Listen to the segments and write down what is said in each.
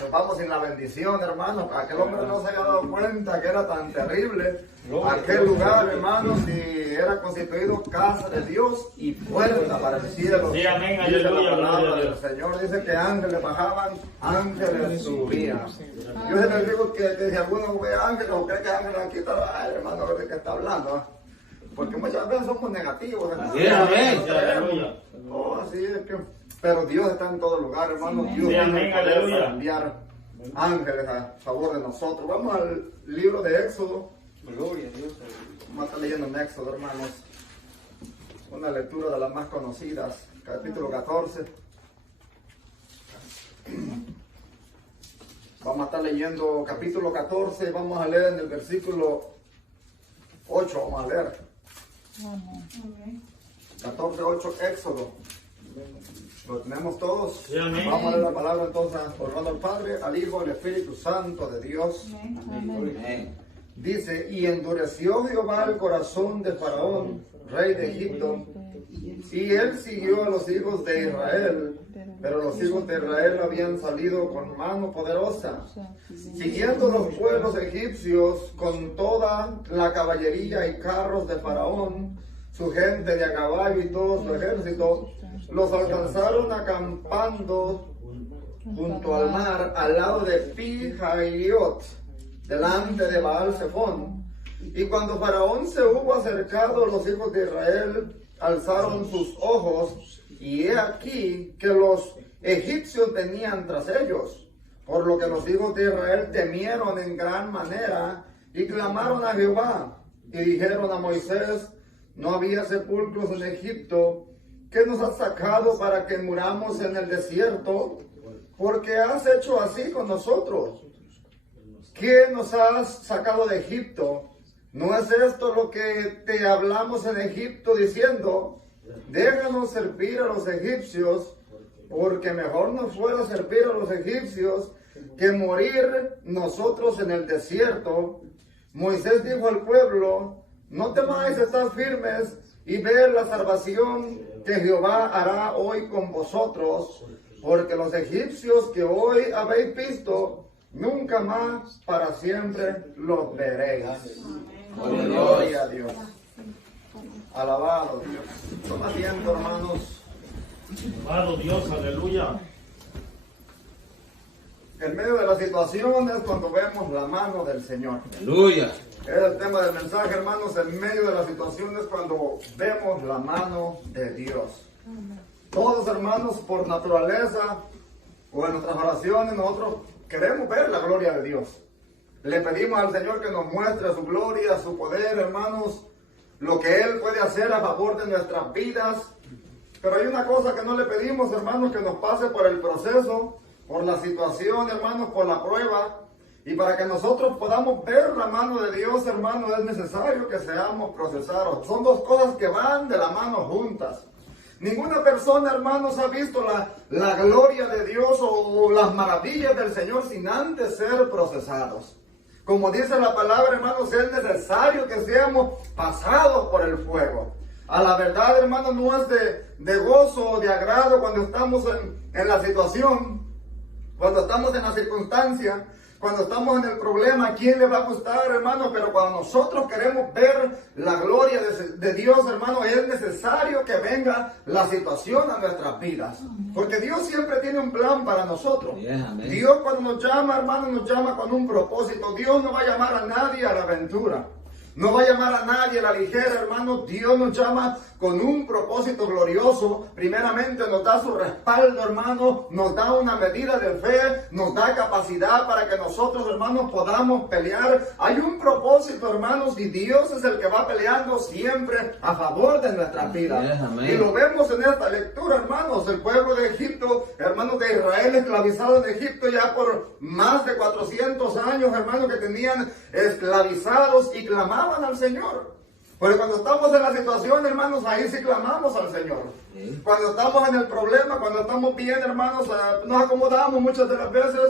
nos vamos sin la bendición, hermano. Aquel hombre no se había dado cuenta que era tan terrible aquel lugar, hermano, si era constituido casa de Dios y puerta para el cielo. Sí, amén, Dice aleluya, la palabra aleluya. del Señor, dice que ángeles bajaban, ángeles subían. Yo siempre digo que si alguno ve ángeles o cree que ángeles aquí está, ay, hermano, a ver de qué está hablando, ¿eh? Porque muchas veces somos negativos, hermano. Sí, amén, aleluya. Oh, así es que, pero Dios está en todo lugar, hermano. Dios Sí, tiene amén, el poder aleluya. para enviar ángeles a favor de nosotros. Vamos al libro de Éxodo. Gloria a Dios. Vamos a estar leyendo en Éxodo, hermanos. Una lectura de las más conocidas, capítulo 14. Vamos a estar leyendo capítulo 14. Vamos a leer en el versículo 8. Vamos a leer. 14, 8, Éxodo. Lo tenemos todos. Sí, amén. Vamos a leer la palabra entonces, orando al Padre, al Hijo, al Espíritu Santo de Dios. Amén. Dice, y endureció Jehová el corazón de Faraón, rey de Egipto, y él siguió a los hijos de Israel, pero los hijos de Israel habían salido con mano poderosa, siguiendo los pueblos egipcios con toda la caballería y carros de Faraón, su gente de a caballo y todo su ejército, los alcanzaron acampando junto al mar, al lado de Pi-Hahiroth, delante de Baal-Zephón. Y cuando Faraón se hubo acercado, los hijos de Israel alzaron sus ojos, y he aquí que los egipcios venían tras ellos, por lo que los hijos de Israel temieron en gran manera, y clamaron a Jehová, y dijeron a Moisés, no había sepulcros en Egipto, que nos has sacado para que muramos en el desierto, porque has hecho así con nosotros. ¿Qué nos has sacado de Egipto? ¿No es esto lo que te hablamos en Egipto diciendo, déjanos servir a los egipcios, porque mejor nos fuera servir a los egipcios que morir nosotros en el desierto? Moisés dijo al pueblo, no temáis, estad firmes y ved la salvación que Jehová hará hoy con vosotros, porque los egipcios que hoy habéis visto, nunca más para siempre los veréis. Gloria a Dios. Alabado Dios. Toma tiempo, hermanos. Amado Dios, aleluya. En medio de las situaciones, cuando vemos la mano del Señor. Aleluya. Es el tema del mensaje, hermanos. En medio de las situaciones, cuando vemos la mano de Dios. Todos, hermanos, por naturaleza o en nuestras oraciones, nosotros queremos ver la gloria de Dios. Le pedimos al Señor que nos muestre su gloria, su poder, hermanos, lo que Él puede hacer a favor de nuestras vidas. Pero hay una cosa que no le pedimos, hermanos, que nos pase por el proceso, por la situación, hermanos, por la prueba. Y para que nosotros podamos ver la mano de Dios, hermanos, es necesario que seamos procesados. Son dos cosas que van de la mano juntas. Ninguna persona, hermanos, ha visto la gloria de Dios o las maravillas del Señor sin antes ser procesados. Como dice la palabra, hermanos, es necesario que seamos pasados por el fuego. A la verdad, hermanos, no es de gozo o de agrado cuando estamos en la situación, cuando estamos en la circunstancia, cuando estamos en el problema. ¿A quién le va a gustar, hermano? Pero cuando nosotros queremos ver la gloria de Dios, hermano, es necesario que venga la situación a nuestras vidas. Porque Dios siempre tiene un plan para nosotros. Dios, cuando nos llama, hermano, nos llama con un propósito. Dios no va a llamar a nadie a la aventura. No va a llamar a nadie a la ligera, hermano. Dios nos llama con un propósito glorioso. Primeramente nos da su respaldo, hermano. Nos da una medida de fe. Nos da capacidad para que nosotros, hermanos, podamos pelear. Hay un propósito, hermanos, y Dios es el que va peleando siempre a favor de nuestras vidas. Y lo vemos en esta lectura, hermanos. El pueblo de Egipto, hermanos de Israel, esclavizado en Egipto ya por más de 400 años, hermanos, que tenían esclavizados y clamaban al Señor. Porque cuando estamos en la situación, hermanos, ahí sí clamamos al Señor. Cuando estamos en el problema, cuando estamos bien, hermanos, nos acomodamos muchas de las veces.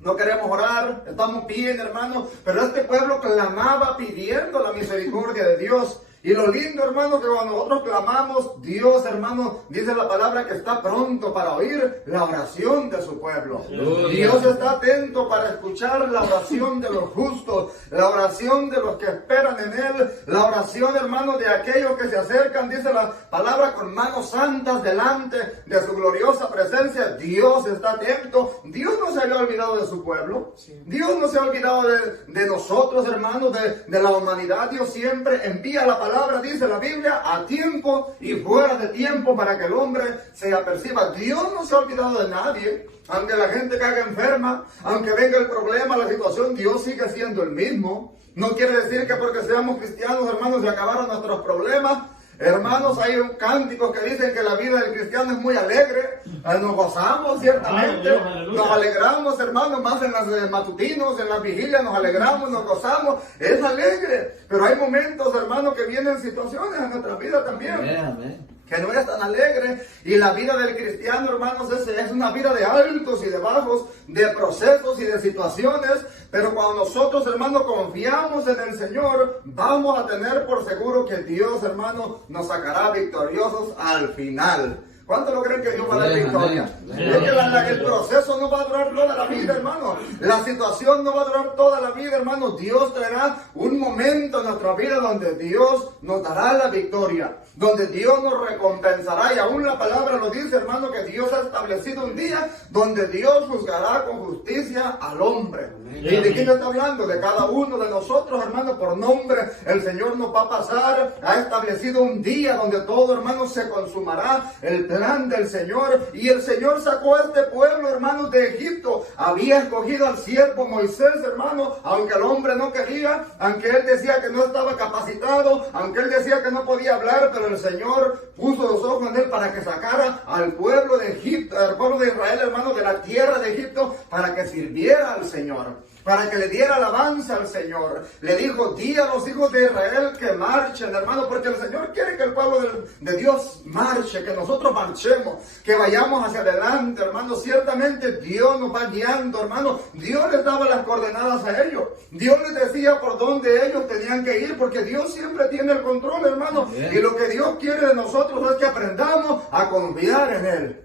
No queremos orar, estamos bien, hermanos. Pero este pueblo clamaba pidiendo la misericordia de Dios. Y lo lindo, hermano, que cuando nosotros clamamos, Dios, hermano, dice la palabra que está pronto para oír la oración de su pueblo. Dios está atento para escuchar la oración de los justos, la oración de los que esperan en Él, la oración, hermano, de aquellos que se acercan, dice la palabra, con manos santas delante de su gloriosa presencia. Dios está atento. Dios no se había olvidado de su pueblo. Dios no se ha olvidado de nosotros, hermanos, de la humanidad. Dios siempre envía la palabra, dice la Biblia, a tiempo y fuera de tiempo para que el hombre se aperciba. Dios no se ha olvidado de nadie. Aunque la gente caiga enferma, aunque venga el problema, la situación, Dios sigue siendo el mismo. No quiere decir que porque seamos cristianos, hermanos, se acabaron nuestros problemas. Hermanos, hay cánticos que dicen que la vida del cristiano es muy alegre. Nos gozamos, ciertamente. Nos alegramos, hermanos, más en las matutinos, en las vigilias, nos alegramos, nos gozamos. Es alegre. Pero hay momentos, hermanos, que vienen situaciones en nuestra vida también. Amén. Que no es tan alegre. Y la vida del cristiano, hermanos, es una vida de altos y de bajos, de procesos y de situaciones. Pero cuando nosotros, hermanos, confiamos en el Señor, vamos a tener por seguro que Dios, hermanos, nos sacará victoriosos al final. ¿Cuántos lo creen que Dios va a dar victoria? Es que el proceso no va a durar toda la vida, hermano. La situación no va a durar toda la vida, hermano. Dios traerá un momento en nuestra vida donde Dios nos dará la victoria, donde Dios nos recompensará. Y aún la palabra lo dice, hermano, que Dios ha establecido un día donde Dios juzgará con justicia al hombre. ¿Y de quién está hablando? De cada uno de nosotros, hermano, por nombre. El Señor nos va a pasar. Ha establecido un día donde todo, hermano, se consumará el plan del Señor. Y el Señor sacó a este pueblo, hermanos, de Egipto. Había escogido al siervo Moisés, hermano, aunque el hombre no quería, aunque él decía que no estaba capacitado, aunque él decía que no podía hablar, pero el Señor puso los ojos en él para que sacara al pueblo de Egipto, al pueblo de Israel, hermano, de la tierra de Egipto, para que sirviera al Señor, para que le diera alabanza al Señor. Le dijo, di a los hijos de Israel que marchen, hermano, porque el Señor quiere que el pueblo de Dios marche, que nosotros marchemos, que vayamos hacia adelante, hermano. Ciertamente Dios nos va guiando, hermano. Dios les daba las coordenadas a ellos. Dios les decía por dónde ellos tenían que ir, porque Dios siempre tiene el control, hermano. Y lo que Dios quiere de nosotros es que aprendamos a confiar en Él.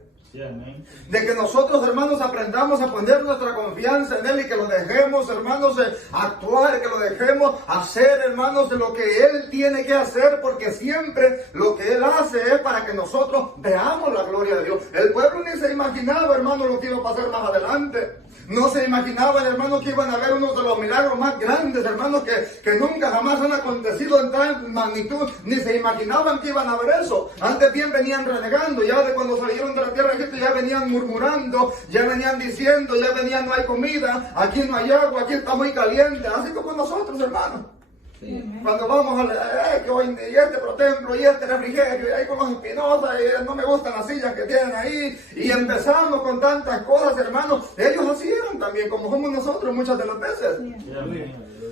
De que nosotros, hermanos, aprendamos a poner nuestra confianza en Él y que lo dejemos, hermanos, actuar, que lo dejemos hacer, hermanos, lo que Él tiene que hacer, porque siempre lo que Él hace es para que nosotros veamos la gloria de Dios. El pueblo ni se imaginaba, hermanos, lo que iba a pasar más adelante. No se imaginaban, hermanos, que iban a ver uno de los milagros más grandes, hermanos, que nunca jamás han acontecido en tal magnitud. Ni se imaginaban que iban a ver eso. Antes bien venían renegando, ya de cuando salieron de la tierra de Egipto ya venían murmurando, ya venían diciendo, ya venían, no hay comida, aquí no hay agua, aquí está muy caliente. Así como nosotros, hermanos. Sí. Cuando vamos a que hoy, y este protemplo, y este refrigerio, y ahí con los Espinosa, y no me gustan las sillas que tienen ahí, y empezamos con tantas cosas, hermanos. Ellos así eran también, como somos nosotros muchas de las veces.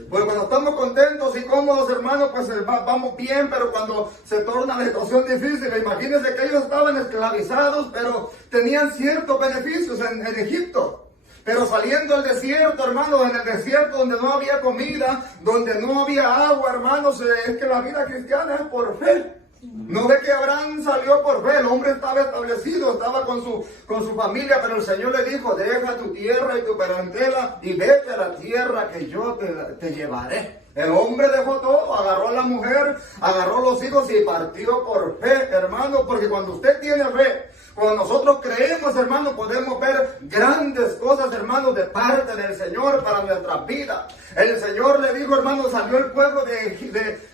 Pues cuando estamos contentos y cómodos, hermanos, pues vamos bien, pero cuando se torna la situación difícil, imagínense que ellos estaban esclavizados, pero tenían ciertos beneficios en Egipto. Pero saliendo del desierto, hermanos, en el desierto donde no había comida, donde no había agua, hermanos, es que la vida cristiana es por fe. No ve que Abraham salió por fe, el hombre estaba establecido, estaba con su familia, pero el Señor le dijo, deja tu tierra y tu parentela y vete a la tierra que yo te llevaré. El hombre dejó todo, agarró a la mujer, agarró a los hijos y partió por fe, hermano, porque cuando usted tiene fe, cuando nosotros creemos, hermano, podemos ver grandes cosas, hermano, de parte del Señor para nuestras vidas. El Señor le dijo, hermano, salió el pueblo de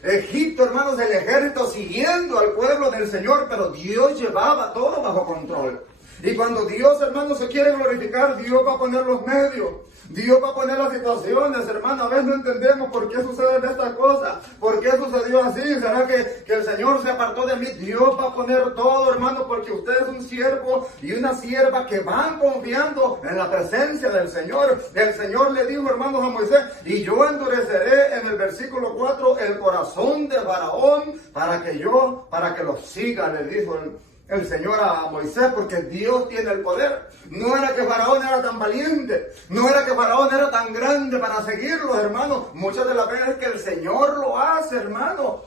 Egipto, hermanos, el ejército siguiendo al pueblo del Señor, pero Dios llevaba todo bajo control. Y cuando Dios, hermano, se quiere glorificar, Dios va a poner los medios. Dios va a poner las situaciones, hermano. A veces no entendemos por qué suceden estas cosas. ¿Por qué sucedió así? ¿Será que el Señor se apartó de mí? Dios va a poner todo, hermano, porque usted es un siervo y una sierva que van confiando en la presencia del Señor. El Señor le dijo, hermanos, a Moisés, y yo endureceré, en el versículo 4, el corazón de Faraón para que lo siga, le dijo el Señor a Moisés, porque Dios tiene el poder. No era que Faraón era tan valiente, no era que Faraón era tan grande para seguirlo, hermano. Muchas de las veces que el Señor lo hace, hermano.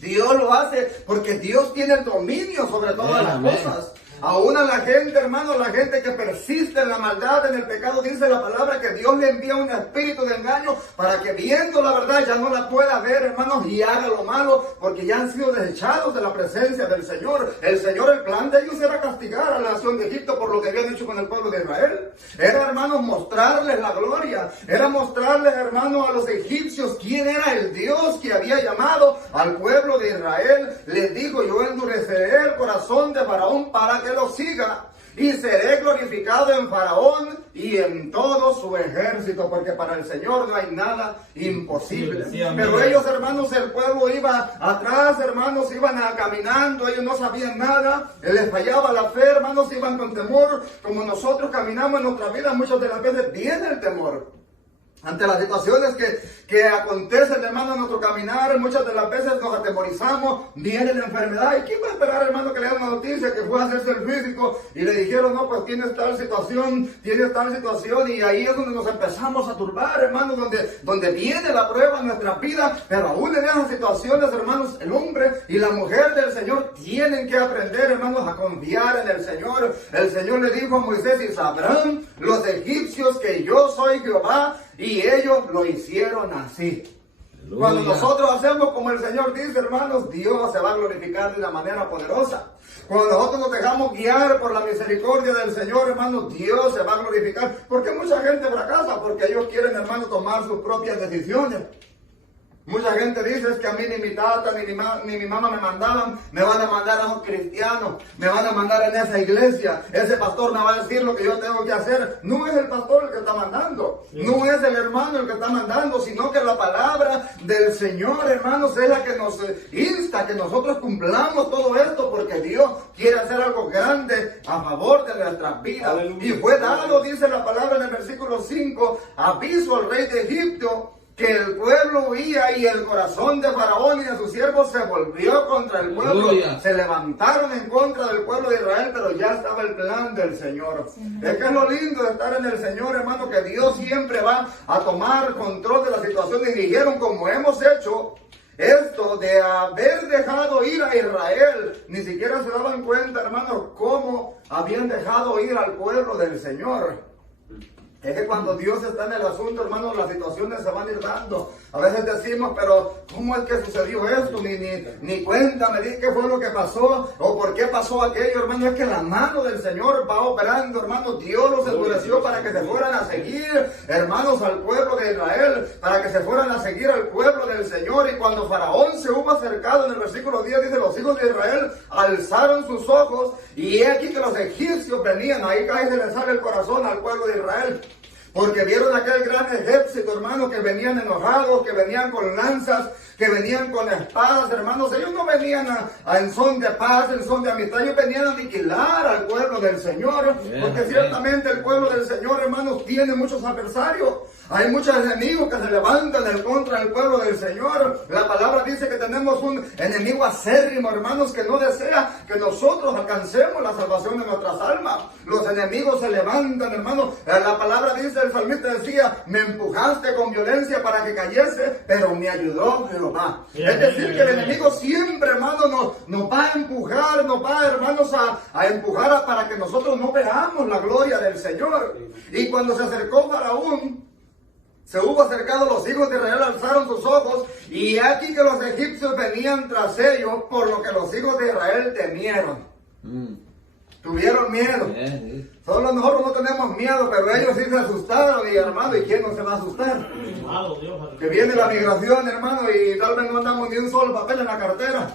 Dios lo hace porque Dios tiene el dominio sobre todas las Amén. cosas. Aún a la gente, hermano, la gente que persiste en la maldad, en el pecado, dice la palabra que Dios le envía un espíritu de engaño para que viendo la verdad ya no la pueda ver, hermanos, y haga lo malo, porque ya han sido desechados de la presencia del Señor. El Señor, el plan de ellos era castigar a la nación de Egipto por lo que habían hecho con el pueblo de Israel. Era, hermanos, mostrarles la gloria. Era mostrarles, hermanos, a los egipcios quién era el Dios que había llamado al pueblo de Israel. Les dijo: yo endureceré el corazón de Faraón para que lo siga, y seré glorificado en Faraón y en todo su ejército, porque para el Señor no hay nada imposible. Sí, amén. Pero ellos, hermanos, el pueblo iba atrás, hermanos, iban caminando, ellos no sabían nada, les fallaba la fe, hermanos, iban con temor, como nosotros caminamos en nuestra vida, muchas de las veces viene el temor. Ante las situaciones que acontecen, hermano, en nuestro caminar, muchas de las veces nos atemorizamos, viene la enfermedad. ¿Y quién va a esperar, hermano, que le den una noticia que fue a hacerse el físico y le dijeron: no, pues tienes tal situación, y ahí es donde nos empezamos a turbar, hermano, donde viene la prueba en nuestra vida? Pero aún en esas situaciones, hermanos, el hombre y la mujer del Señor tienen que aprender, hermanos, a confiar en el Señor. El Señor le dijo a Moisés: y sabrán los egipcios que yo soy Jehová. Y ellos lo hicieron así. Aleluya. Cuando nosotros hacemos como el Señor dice, hermanos, Dios se va a glorificar de una manera poderosa. Cuando nosotros nos dejamos guiar por la misericordia del Señor, hermanos, Dios se va a glorificar. Porque mucha gente fracasa porque ellos quieren, hermanos, tomar sus propias decisiones. Mucha gente dice: es que a mí ni mi tata ni mi mamá me mandaban, me van a mandar a un cristiano, me van a mandar en esa iglesia, ese pastor me va a decir lo que yo tengo que hacer. No es el pastor el que está mandando, no es el hermano el que está mandando, sino que la palabra del Señor, hermanos, es la que nos insta que nosotros cumplamos todo esto, porque Dios quiere hacer algo grande a favor de nuestras vidas. Aleluya. Y fue dado, dice la palabra en el versículo 5, aviso al rey de Egipto, que el pueblo huía, y el corazón de Faraón y de sus siervos se volvió contra el pueblo. Aleluya. Se levantaron en contra del pueblo de Israel, pero ya estaba el plan del Señor. Es que es lo lindo de estar en el Señor, hermano, que Dios siempre va a tomar control de la situación. Y dijeron: como hemos hecho esto de haber dejado ir a Israel, ni siquiera se daban cuenta, hermanos, cómo habían dejado ir al pueblo del Señor. Es que cuando Dios está en el asunto, hermanos, las situaciones se van a ir dando. A veces decimos: pero ¿cómo es que sucedió esto? Ni cuenta me di qué fue lo que pasó o por qué pasó aquello, hermano. Es que la mano del Señor va operando, hermanos. Dios los endureció para que se fueran a seguir, hermanos, al pueblo de Israel, para que se fueran a seguir al pueblo del Señor. Y cuando Faraón se hubo acercado, en el versículo 10 dice: los hijos de Israel alzaron sus ojos, y he aquí que los egipcios venían. Ahí cae, se les sale el corazón al pueblo de Israel. Porque vieron aquel gran ejército, hermanos, que venían enojados, que venían con lanzas, que venían con espadas, hermanos. Ellos no venían en son de paz, en son de amistad. Ellos venían a aniquilar al pueblo del Señor. Porque ciertamente el pueblo del Señor, hermanos, tiene muchos adversarios. Hay muchos enemigos que se levantan en contra del pueblo del Señor. La palabra dice que tenemos un enemigo acérrimo, hermanos, que no desea que nosotros alcancemos la salvación de nuestras almas. Los enemigos se levantan, hermanos. La palabra dice, el salmista decía: me empujaste con violencia para que cayese, pero me ayudó Jehová. Es decir, que el enemigo siempre, hermanos, nos va a empujar, nos va, hermanos, a empujar para que nosotros no veamos la gloria del Señor. Y cuando se acercó Faraón, se hubo acercado, los hijos de Israel alzaron sus ojos, y aquí que los egipcios venían tras ellos, por lo que los hijos de Israel temieron. Tuvieron miedo. Solo nosotros no tenemos miedo, pero ellos sí se asustaron, y hermano, ¿y quién no se va a asustar? Que viene la migración, hermano, y tal vez no andamos ni un solo papel en la cartera.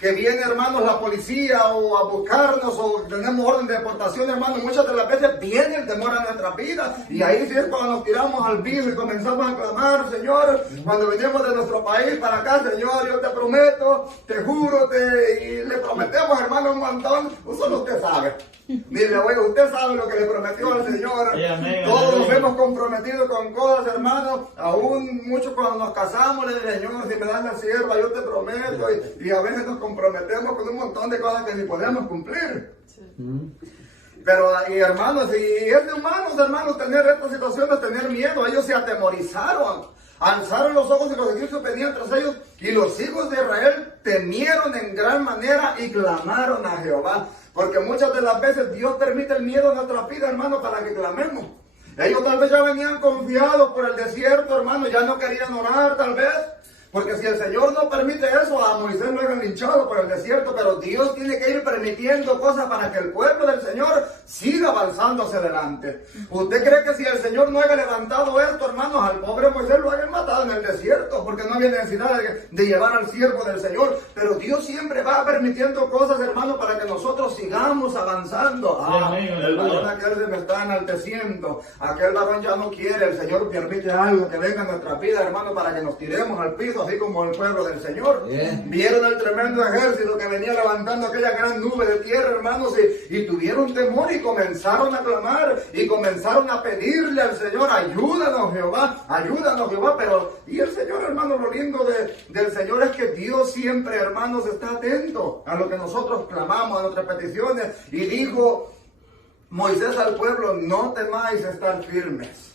Que viene, hermanos, la policía o a buscarnos, o tenemos orden de deportación, hermano. Muchas de las veces viene el temor a nuestra vida, y ahí sí es cuando nos tiramos al piso y comenzamos a clamar: Señor, cuando venimos de nuestro país para acá, Señor, yo te prometo, te juro, y le prometemos, hermano, un montón. Solo usted sabe. Dile: oye, usted sabe lo que le prometió al Señor. Todos nos hemos comprometido con cosas, hermano. Aún muchos cuando nos casamos, le dicen: Señor, si me das la sierva, yo te prometo. Y a veces nos comprometemos con un montón de cosas que ni podemos cumplir. Pero, y hermanos, y es de humanos, hermanos, tener estas situaciones, tener miedo. Ellos se atemorizaron. Alzaron los ojos y los egipcios venían tras ellos, y los hijos de Israel temieron en gran manera y clamaron a Jehová. Porque muchas de las veces Dios permite el miedo en nuestra vida, hermano, para que clamemos. Ellos tal vez ya venían confiados por el desierto, hermano, ya no querían orar tal vez. Porque si el Señor no permite eso, a Moisés lo hayan linchado por el desierto, pero Dios tiene que ir permitiendo cosas para que el pueblo del Señor siga avanzando hacia adelante. ¿Usted cree que si el Señor no haya levantado esto, hermanos, al pobre Moisés lo hayan matado en el desierto? Porque no había necesidad de llevar al siervo del Señor. Pero Dios siempre va permitiendo cosas, hermanos, para que nosotros sigamos avanzando. El varón aquel se me está enalteciendo. Aquel varón ya no quiere. El Señor permite algo que venga a nuestra vida, hermano, para que nos tiremos al piso, así como el pueblo del Señor. Vieron el tremendo ejército que venía levantando aquella gran nube de tierra, hermanos, y tuvieron temor y comenzaron a clamar y comenzaron a pedirle al Señor: ayúdanos Jehová, pero y el Señor, hermano, lo lindo del Señor es que Dios siempre, hermanos, está atento a lo que nosotros clamamos, a nuestras peticiones. Y dijo Moisés al pueblo: no temáis estar firmes.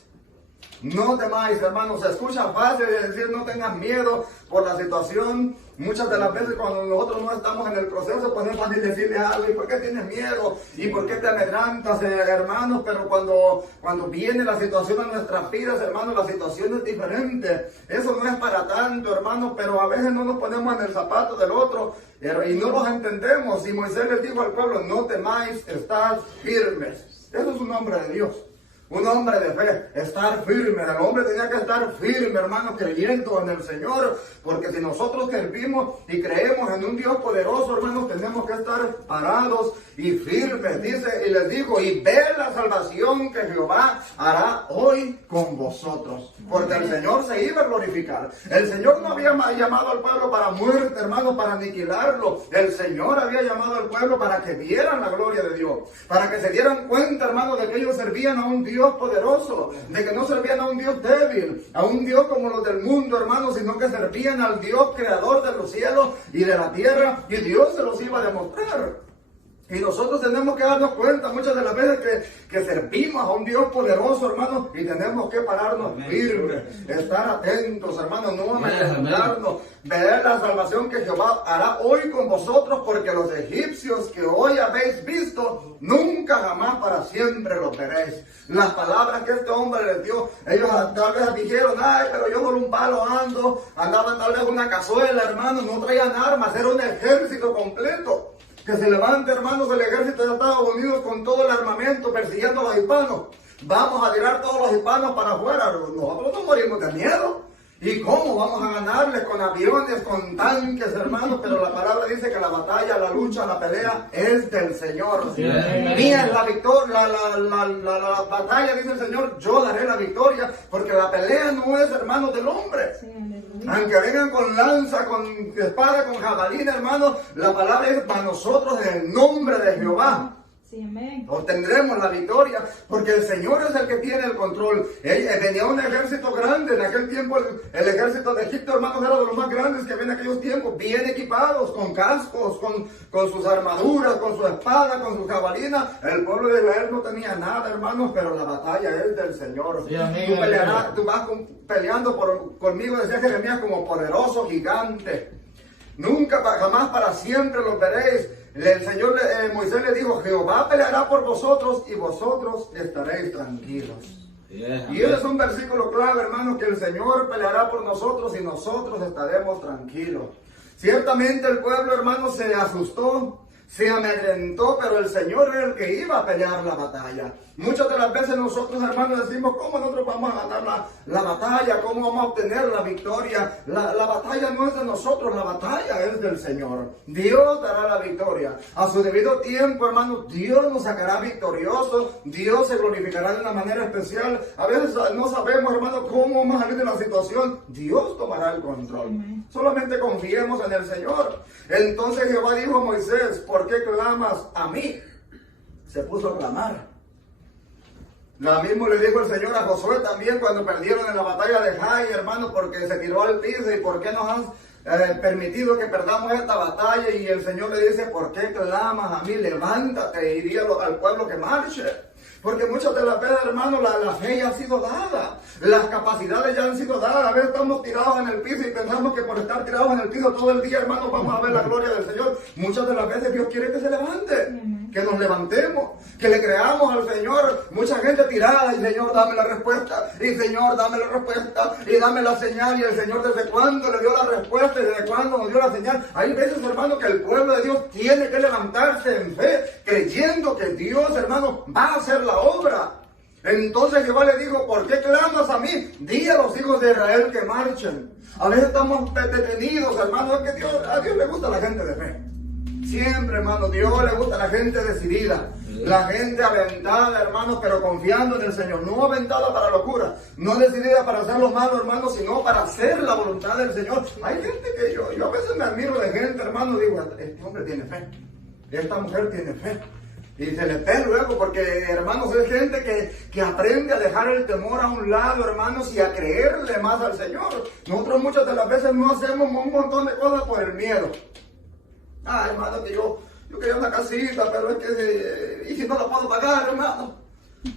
No temáis, hermanos. Se escucha fácil decir no tengas miedo por la situación. Muchas de las veces cuando nosotros no estamos en el proceso, pues es fácil decirle algo: ¿y por qué tienes miedo? ¿Y por qué te amedrantas, hermanos? Pero cuando viene la situación a nuestras vidas, hermanos, la situación es diferente. Eso no es para tanto, hermanos, pero a veces no nos ponemos en el zapato del otro y no los entendemos. Y Moisés les dijo al pueblo: no temáis, estad firmes. Eso es un hombre de Dios. Un hombre de fe, estar firme. El hombre tenía que estar firme, hermano, creyendo en el Señor. Porque si nosotros servimos y creemos en un Dios poderoso, hermanos, tenemos que estar parados y firmes. Dice, y les dijo: y ve la salvación que Jehová hará hoy con vosotros. Porque el Señor se iba a glorificar. El Señor no había llamado al pueblo para muerte, hermano, para aniquilarlo. El Señor había llamado al pueblo para que vieran la gloria de Dios. Para que se dieran cuenta, hermano, de que ellos servían a un Dios poderoso, de que no servían a un Dios débil, a un Dios como los del mundo, hermanos, sino que servían al Dios creador de los cielos y de la tierra, y Dios se los iba a demostrar. Y nosotros tenemos que darnos cuenta muchas de las veces que servimos a un Dios poderoso, hermanos, y tenemos que pararnos firmes, estar atentos, hermanos, no amedrentarnos, ver la salvación que Jehová hará hoy con vosotros, porque los egipcios que hoy habéis visto, nunca jamás para siempre los veréis. Las palabras que este hombre les dio, ellos tal vez dijeron: ay, pero yo con un palo ando, andaban tal vez una cazuela, hermanos, no traían armas, era un ejército completo. Que se levante, hermanos, el ejército de Estados Unidos con todo el armamento persiguiendo a los hispanos. Vamos a tirar todos los hispanos para afuera. Nosotros no morimos de miedo. ¿Y cómo vamos a ganarles? Con aviones, con tanques, hermanos. Pero la palabra dice que la batalla, la lucha, la pelea es del Señor. Sí. Mía es la victoria, la batalla, dice el Señor: yo daré la victoria. Porque la pelea no es, hermanos, del hombre. Sí. Aunque vengan con lanza, con espada, con jabalina, hermanos, la palabra es para nosotros en el nombre de Jehová. Sí, amén. Obtendremos la victoria, porque el Señor es el que tiene el control. Venía un ejército grande en aquel tiempo. El ejército de Egipto, hermanos, era de los más grandes que había en aquellos tiempos, bien equipados, con cascos, con sus armaduras, con su espada, con su jabalina. El pueblo de Israel no tenía nada, hermanos, pero la batalla es del Señor. Sí, amén. Tú vas peleando conmigo, decía Jeremías, como poderoso gigante. Nunca, jamás, para siempre los veréis. El Señor, Moisés le dijo: Jehová peleará por vosotros y vosotros estaréis tranquilos. Y ese es un versículo clave, hermanos, que el Señor peleará por nosotros y nosotros estaremos tranquilos. Ciertamente el pueblo, hermanos, se asustó, se amedrentó, pero el Señor era el que iba a pelear la batalla. Muchas de las veces nosotros, hermanos, decimos: ¿cómo nosotros vamos a ganar la batalla? ¿Cómo vamos a obtener la victoria? La batalla no es de nosotros, la batalla es del Señor. Dios dará la victoria. A su debido tiempo, hermanos, Dios nos sacará victoriosos. Dios se glorificará de una manera especial. A veces no sabemos, hermanos, cómo vamos a salir de la situación. Dios tomará el control. Solamente confiemos en el Señor. Entonces Jehová dijo a Moisés: ¿por qué clamas a mí? Se puso a clamar. Lo mismo le dijo el Señor a Josué también cuando perdieron en la batalla de Jai, hermanos, porque se tiró al piso. ¿Y por qué nos has permitido que perdamos esta batalla? Y el Señor le dice: ¿por qué clamas a mí? Levántate y di al pueblo que marche. Porque muchas de las veces, hermano, la fe ya ha sido dada. Las capacidades ya han sido dadas. A veces estamos tirados en el piso y pensamos que por estar tirados en el piso todo el día, hermano, vamos a ver la gloria del Señor. Muchas de las veces Dios quiere que se levante, que nos levantemos, que le creamos al Señor. Mucha gente tirada y Señor, dame la respuesta. Y Señor, dame la respuesta. Y dame la señal. Y el Señor, ¿desde cuándo le dio la respuesta? Y ¿desde cuándo nos dio la señal? Hay veces, hermano, que el pueblo de Dios tiene que levantarse en fe, creyendo que Dios, hermano, va a hacer la obra. Entonces Jehová le dijo, ¿por qué clamas a mí? Di a los hijos de Israel que marchen. A veces estamos detenidos, hermano, es que a Dios le gusta la gente de fe. Siempre, hermano, Dios le gusta la gente decidida, la gente aventada, hermano, pero confiando en el Señor. No aventada para locura, no decidida para hacer lo malo, hermano, sino para hacer la voluntad del Señor. Hay gente que yo a veces me admiro de gente, hermano, digo, este hombre tiene fe, esta mujer tiene fe. Y se le ve luego, porque, hermanos, es gente que aprende a dejar el temor a un lado, hermanos, y a creerle más al Señor. Nosotros muchas de las veces no hacemos un montón de cosas por el miedo. Hermano, que yo quería una casita, pero es que, y si no la puedo pagar, hermano,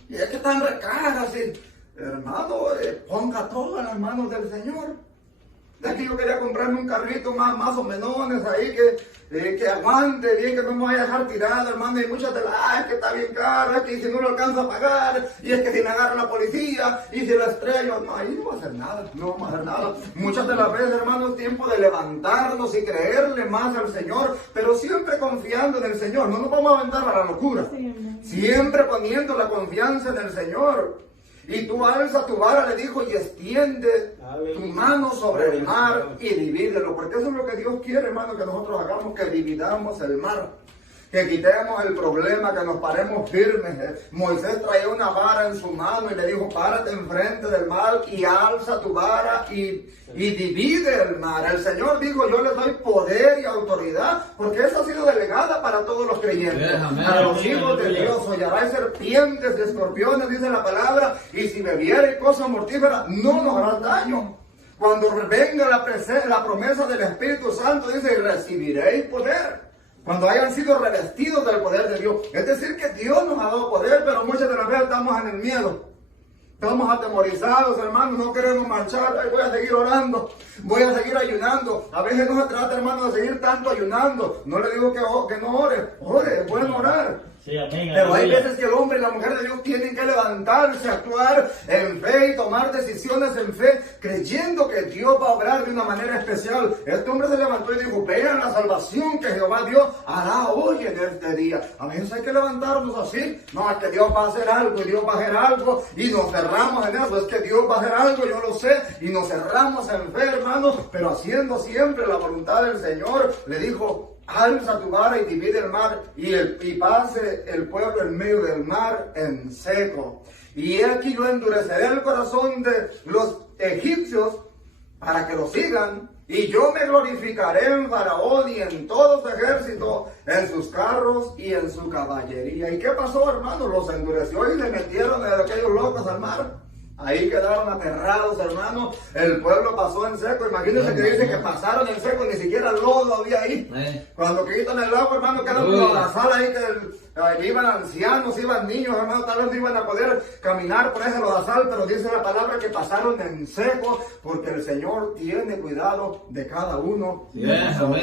y es que están re caras, hermano, ponga todo en las manos del Señor. Es que yo quería comprarme un carrito más o menos ahí que aguante bien, que no me vaya a dejar tirado, hermano. Y muchas de las, es que está bien caro, es que si no lo alcanza a pagar, y es que si me agarra la policía, y si lo estrello, no, ahí no va a hacer nada, no vamos a hacer nada. Muchas de las veces, hermano, es tiempo de levantarnos y creerle más al Señor, pero siempre confiando en el Señor. No nos vamos a aventar a la locura, siempre poniendo la confianza en el Señor. Y tú alza tu vara, le dijo, y extiende tu mano sobre el mar y divídelo. Porque eso es lo que Dios quiere, hermano, que nosotros hagamos, que dividamos el mar. Que quitemos el problema, que nos paremos firmes. Moisés traía una vara en su mano y le dijo, párate enfrente del mar y alza tu vara y divide el mar. El Señor dijo, yo les doy poder y autoridad, porque esa ha sido delegada para todos los creyentes. A los hijos de Dios hollaráis serpientes y escorpiones, dice la palabra, y si bebierais cosas mortíferas, no nos hará daño. Cuando venga la promesa del Espíritu Santo, dice, y recibiréis poder. Cuando hayan sido revestidos del poder de Dios. Es decir, que Dios nos ha dado poder, pero muchas de las veces estamos en el miedo. Estamos atemorizados, hermanos, no queremos marchar. Ay, voy a seguir orando, voy a seguir ayunando. A veces no se trata, hermano, de seguir tanto ayunando. No le digo que no ore, es bueno orar. Sí, amén, pero hay veces que el hombre y la mujer de Dios tienen que levantarse, actuar en fe y tomar decisiones en fe, creyendo que Dios va a obrar de una manera especial. Este hombre se levantó y dijo, vean la salvación que Jehová Dios hará hoy en este día. A veces hay que levantarnos así. No, es que Dios va a hacer algo y Dios va a hacer algo y nos cerramos en eso. Es que Dios va a hacer algo, yo lo sé, y nos cerramos en fe, hermanos, pero haciendo siempre la voluntad del Señor. Le dijo, alza tu vara y divide el mar, y pase el pueblo en medio del mar en seco. Y he aquí yo endureceré el corazón de los egipcios para que lo sigan, y yo me glorificaré en Faraón y en todo su ejército, en sus carros y en su caballería. ¿Y qué pasó, hermano? Los endureció y le metieron a aquellos locos al mar. Ahí quedaron aterrados, hermano. El pueblo pasó en seco. Imagínense que dice que pasaron en seco, ni siquiera lodo había ahí. Cuando quitan el agua, hermano, quedan como la sala ahí que iban ancianos, iban niños, hermano, tal vez no iban a poder caminar por ese lodazal, pero dice la palabra que pasaron en seco, porque el Señor tiene cuidado de cada uno de nosotros.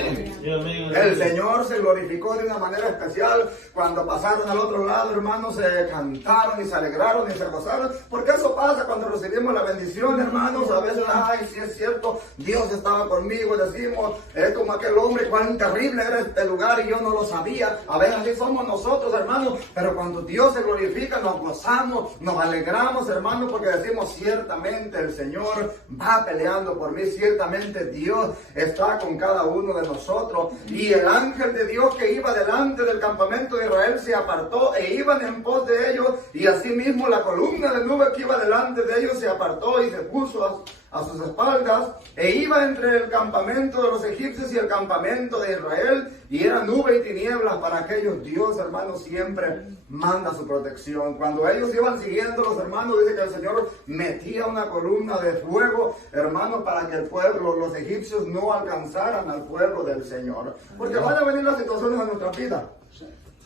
El Señor se glorificó de una manera especial. Cuando pasaron al otro lado, hermanos, se cantaron y se alegraron y se gozaron, porque eso pasa cuando recibimos la bendición, hermanos. A veces, ay, si es cierto, Dios estaba conmigo, decimos, es como aquel hombre, cuán terrible era este lugar y yo no lo sabía. A veces así somos nosotros, hermanos, pero cuando Dios se glorifica, nos gozamos, nos alegramos, hermanos, porque decimos, ciertamente el Señor va peleando por mí, ciertamente Dios está con cada uno de nosotros. Y el ángel de Dios que iba delante del campamento de Israel se apartó e iban en pos de ellos, y asimismo la columna de nube que iba delante de ellos se apartó y se puso a sus espaldas, e iba entre el campamento de los egipcios y el campamento de Israel, y era nube y tinieblas para aquellos. Dios, hermanos, siempre manda su protección. Cuando ellos iban siguiendo, los hermanos, dice que el Señor metía una columna de fuego, hermanos, para que el pueblo, los egipcios, no alcanzaran al pueblo del Señor. Porque van a venir las situaciones en nuestra vida.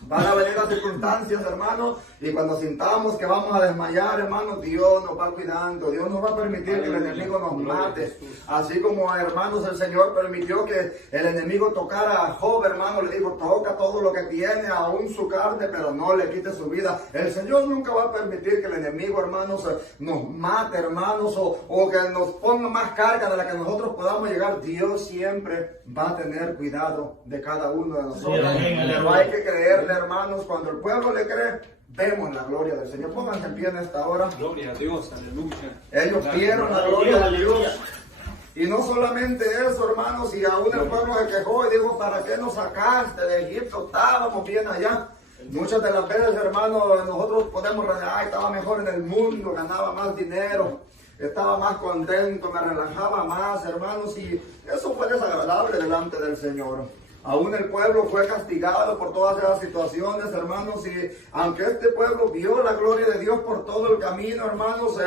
Van a venir las circunstancias, hermano, y cuando sintamos que vamos a desmayar, hermano, Dios nos va cuidando, Dios nos va a permitir que el enemigo nos mate. Así como, hermanos, el Señor permitió que el enemigo tocara a Job, hermano, le dijo, toca todo lo que tiene, aún su carne, pero no le quite su vida. El Señor nunca va a permitir que el enemigo, hermanos, nos mate, hermanos, o que nos ponga más carga de la que nosotros podamos llegar. Dios siempre va a tener cuidado de cada uno de nosotros. Pero hay que creerle, hermanos, cuando el pueblo le cree, vemos la gloria del Señor. Pónganse en pie en esta hora. Gloria a Dios, aleluya. Ellos vieron la gloria de Dios. Y no solamente eso, hermanos, y aún el pueblo se quejó y dijo, ¿para qué nos sacaste de Egipto? Estábamos bien allá. Muchas de las veces, hermanos, nosotros podemos renegar, estaba mejor en el mundo, ganaba más dinero, estaba más contento, me relajaba más, hermanos, y eso fue desagradable delante del Señor. Aún el pueblo fue castigado por todas esas situaciones, hermanos, y aunque este pueblo vio la gloria de Dios por todo el camino, hermanos,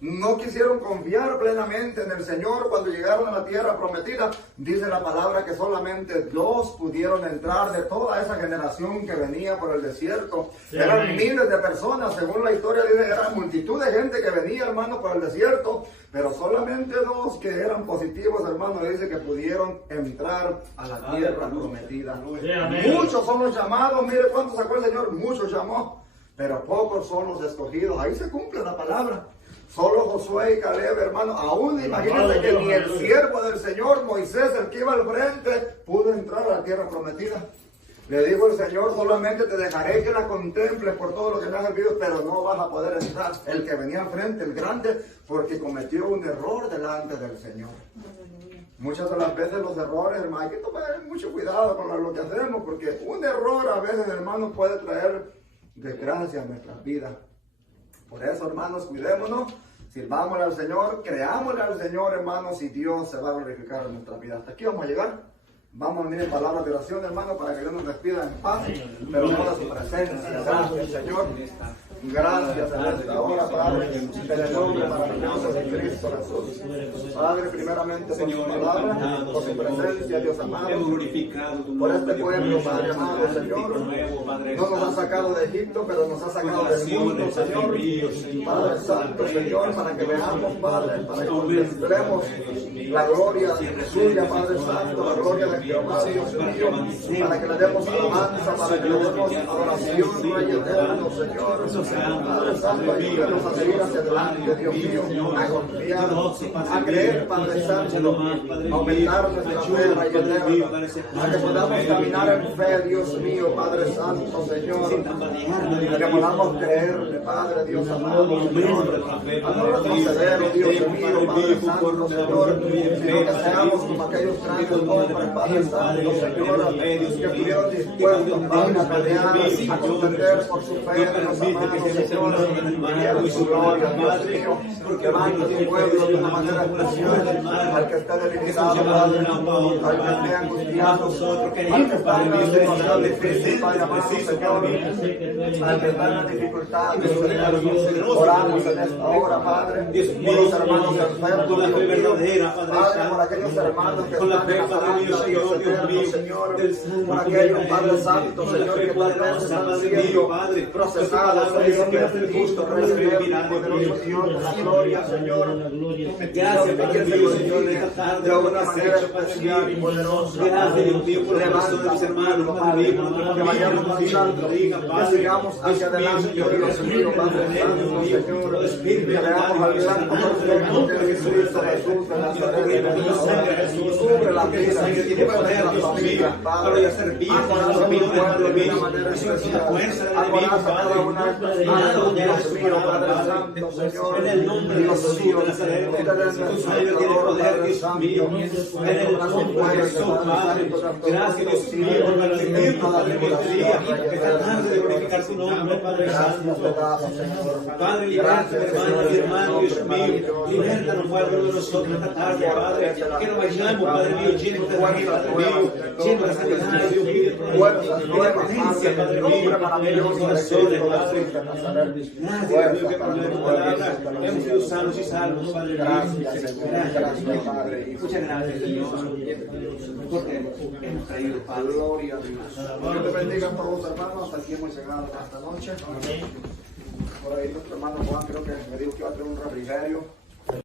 no quisieron confiar plenamente en el Señor. Cuando llegaron a la tierra prometida, dice la palabra que solamente 2 pudieron entrar de toda esa generación que venía por el desierto. Sí, eran miles de personas, según la historia dice, eran multitud de gente que venía, hermano, por el desierto, pero solamente 2 que eran positivos, hermano, dice que pudieron entrar a la tierra prometida. Sí, muchos son los llamados, mire cuántos sacó el Señor, muchos llamó, pero pocos son los escogidos. Ahí se cumple la palabra. Solo Josué y Caleb, hermano, aún imagínense que ni el siervo del Señor, Moisés, el que iba al frente, pudo entrar a la tierra prometida. Le dijo el Señor, solamente te dejaré que la contemples por todo lo que me has servido, pero no vas a poder entrar. El que venía al frente, el grande, porque cometió un error delante del Señor. Muchas de las veces los errores, hermano, hay que tomar mucho cuidado con lo que hacemos, porque un error a veces, hermano, puede traer desgracia a nuestras vidas. Por eso, hermanos, cuidémonos, sirvámosle al Señor, creámosle al Señor, hermanos, y Dios se va a glorificar en nuestra vida. Hasta aquí vamos a llegar. Vamos a venir en palabras de oración, hermano, para que Dios nos despida en paz, pero no de su presencia. Gracias, Señor. Gracias en esta hora, Padre, en el nombre maravilloso de Cristo Jesús. Padre, primeramente por su palabra, por su presencia, Dios amado, por este pueblo, Padre amado, Señor. No nos ha sacado de Egipto, pero nos ha sacado del mundo, Señor. Padre Santo, Señor, para que veamos, Padre, para que contemplemos la gloria suya, Padre Santo, la gloria de Jehová, Dios mío, para que le demos alabanza, para que le demos adoración, Rey eterno, Señor. Padre Santo, ayúdanos a seguir hacia adelante, Dios mío, a confiar, a creer, Padre Santo, a aumentar nuestra fe, Rey eterno, para que podamos caminar en fe, Dios mío, Padre Santo, Señor, que podamos creerle, Padre, Dios amado, Señor, a no retroceder, Dios mío, Padre Santo, Señor, sino que seamos como aquellos grandes hombres, Padre Santo, Señor, que estuvieron dispuestos, Padre, a pelear, a contender por su fe, Dios amado, Señor, y su gloria, Dios mío, porque van a tu pueblo de una manera especial, al que esté debilitado, Padre, al que esté angustiado, al que está en una situación difícil, Padre amado, Señor, al que está en las dificultades, Señor, oramos en esta hora, Padre, por los hermanos enfermos, Dios mío, Padre, por aquellos hermanos que están en la salida, Dios eterno, Señor, por aquellos, Padre Santo, Señor, que tal vez están siendo procesados, Señor, justo, Rey eterno, poderoso Dios, de la gloria, Señor. Gracias, Padre mío, Señor, de esta tarde, de una manera especial y poderosa. Gracias, Dios mío, por los hermanos, Padre mío, que vayamos marchando, que sigamos hacia adelante, Dios mío, Padre Santo, Señor, que veamos al santo perfecto que es Jesucristo Jesús de Nazaret, sobre la vida, sobre la familia, Padre, acoraza a mi pueblo de una manera especial, acoraza a cada una de Dios mío, Padre Santo, Señor, en el nombre de Dios mío, ustedes nuestro Salvador, Padre Santo, en el nombre de Jesús, Padre, gracias, Dios mío, por permitir toda tribulación, que tratar de glorificar tu nombre, Padre Santo, Padre, liberta, hermanos y hermanos, Dios mío, libértanos, Padre, de nosotros esta tarde, Padre, que nos vayamos, Padre mío, llenos de vida, Padre mío, llenos de sanidad, Dios mío, fuerzas nuevas, Padre, en el nombre maravilloso de Cristo Jesús de Nazaret. Fuerzas para tu pueblo. Hemos sido sanos y salvos, Padre. Gracias, Señor. Gracias, Padre. Muchas gracias, Señor. Porque hemos traído paz. Gloria a Dios. Dios te bendiga a todos, hermanos. Hasta aquí hemos llegado esta noche. Por ahí nuestro hermano Juan creo que me dijo que iba a traer un refrigerio.